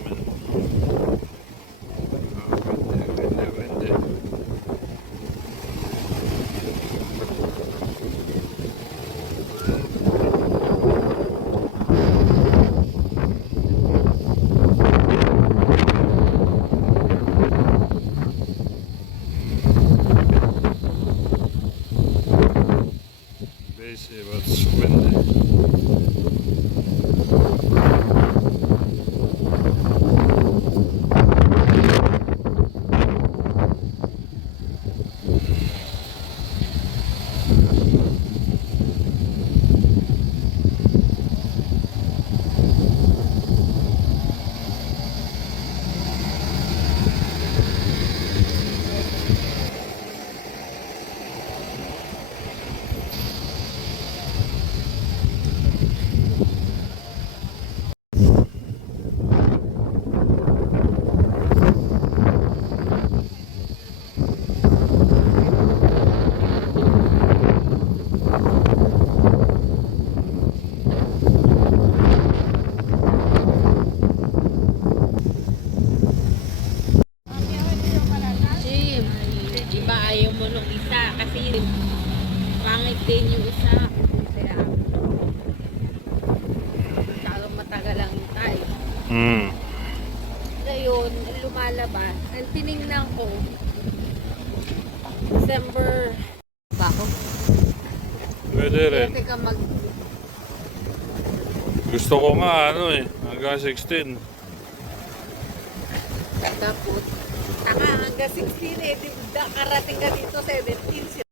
namin. Wende. Basic, what's windy? Ayaw mo nung isa kasi pangit din yung isa. Kaya masyadong matagal lang yung tayo. Ngayon, lumalabas. Ang tinignan ko, December ba ako? Pwede rin. Pwede ka mag... Gusto ko nga hanggang 16. Tapos, hanggang 16 eh. Karating ka dito 17.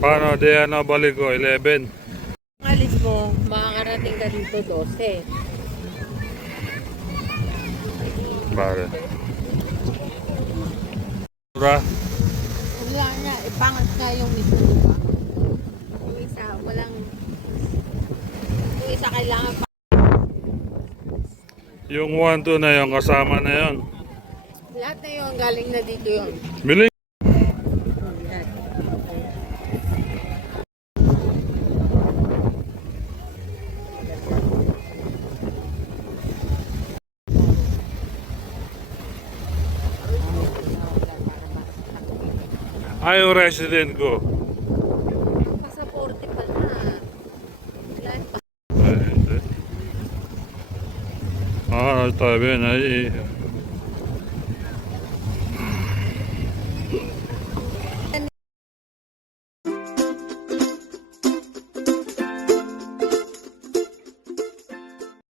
Paano? Balik ko, 11. Ang alis mo, makakarating ka dito 12. Pare. Sura? Wala na, ipangat ka yung ito, diba? Yung isa, walang... Yung isa kailangan pa... Yung 1-2 na yun, kasama na yun. Lahat na yun, galing na dito yun. Biling. Ay, yung resident ko. Pasaporte pa na. Lahat pa. Ay, hindi. Tabi na